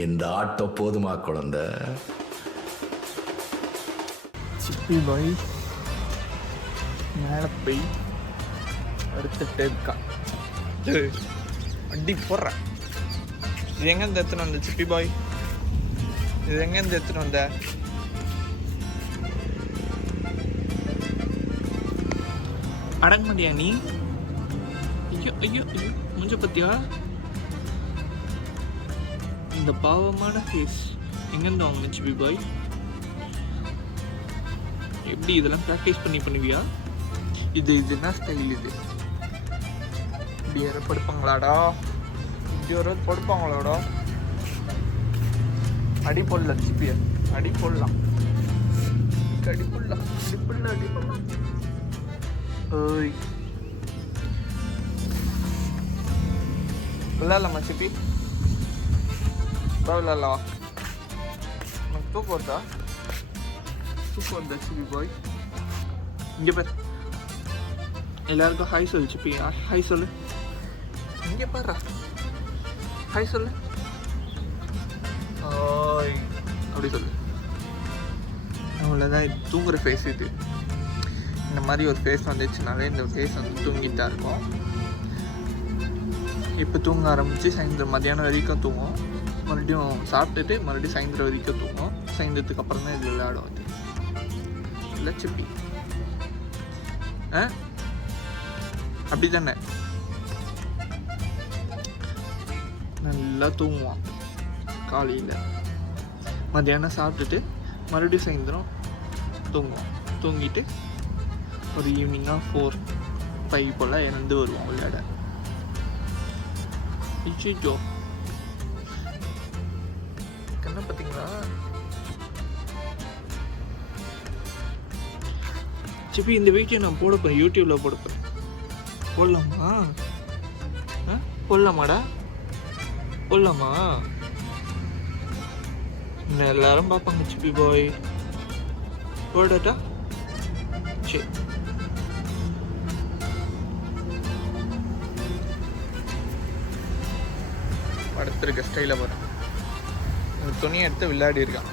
இந்த ஆட்டம் போதுமா குழந்தை? சிப்பி பாய் மேலே போய் எடுத்துகிட்டே இருக்கான். அடி போடுறேன். இது எங்கேருந்து எடுத்துன்னு வந்த சிப்பி பாய்? இது எங்கேருந்து எடுத்துன்னு வந்த? அடங்க மாட்டியா நீ? ஐயோ ஐயோ ஐயோ, முஞ்ச பத்தியா? இந்த பாவமான ஃபேஸ் எங்கேருந்து வாங்க சிப்பி பாய்? எப்படி இதெல்லாம் ப்ராக்டிஸ் பண்ணுவியா? இது என்ன ஸ்டைல்? இது இப்படி யாரும் படுப்பாங்களாடா? இப்படி ஒரு படுப்பாங்களாடா? அடி போடலாம் சிப்பிய, அடி போடலாம், அடி போடலாம், அடி போடலாம், அடி போடலாம். ஓய் விளாட்லாமா சிப்பி? விளாட்லா? உனக்கு தூக்கம் வருதா? தூக்கம் வருதா சிப்பி பாய்? இங்கே பாரு, எல்லாருக்கும் ஹாய் சொல்லு சிப்பி. ஹாய் சொல்லு. இங்கே பாரு, ஹாய் சொல்லு. ஓய் அப்படி சொல்லு. அவ்வளோதான். தூங்குற ஃபேஸ் இது. இந்த மாதிரி ஒரு ஃபேஸ் வந்துச்சுனாலே இந்த ஃபேஸ் வந்து தூங்கிட்டு தான் இருக்கும். இப்போ தூங்க ஆரம்பித்து சாயந்தரம் மத்தியானம் வரைக்கும் தூங்கும். மறுபடியும் சாப்பிட்டுட்டு மறுபடியும் சாயந்தரம் வரைக்கும் தூங்கும். சாயந்தரத்துக்கு அப்புறம் தான் இது விளையாடும். அது இல்லை சிப்பி? அப்படி தானே? நல்லா தூங்குவான் காலையில். மத்தியானம் சாப்பிட்டுட்டு மறுபடியும் சாயந்தரம் தூங்குவான். தூங்கிட்டு ஒரு ஈவினிங்காக 4-5 போல் இறந்து வருவான் விளையாட. இச்சோ கண்ணை பார்த்தீங்களா சிப்பி? இந்த வீடியோ நான் போட போகிறேன், யூடியூப்பில் போட போகிறேன். போடலாமா? போடலாமாடா? போடலாமா? இன்னும் எல்லாரும் பார்ப்பாங்க சிப்பி பாய். போடட்டா? சரி. படுத்துருக்க ஸ்டைலை பாரு. துணியை எடுத்து விளையாடி இருக்கான்.